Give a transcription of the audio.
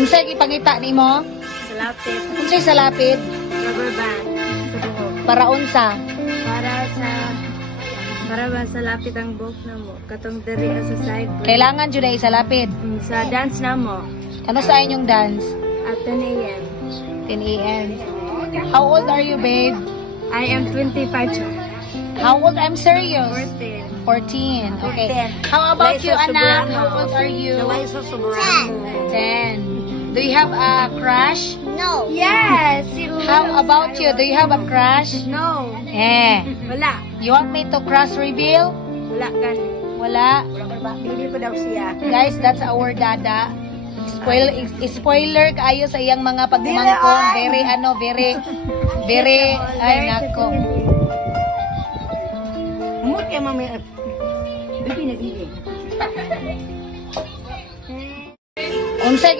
Unsay gipangita nimo? Salapid. Unsay salapid? Rubber band. Sa buhok. Para unsa? Para ba sa lapid ang buhok na mo. Katong diri sa side. Kailangan jud ay salapid. Sa dance na mo. Ano sa inyong dance? At 10 a.m. 10 a.m. How old are you, babe? I am 25. How old? I'm serious. 14. 14. Okay. How about you, anak? How old are you? 10. Do you have a crush? No. Yes. How about you? Do you have a crush? No. Wala. You want me to crush reveal? Wala gani. Wala. Hindi pa daw siya. Guys, that's our dada. Spoiler kayo sa iyang mga pagmangkon. Very, ay nako. Umot kay mami. Bibi na gini. Unsa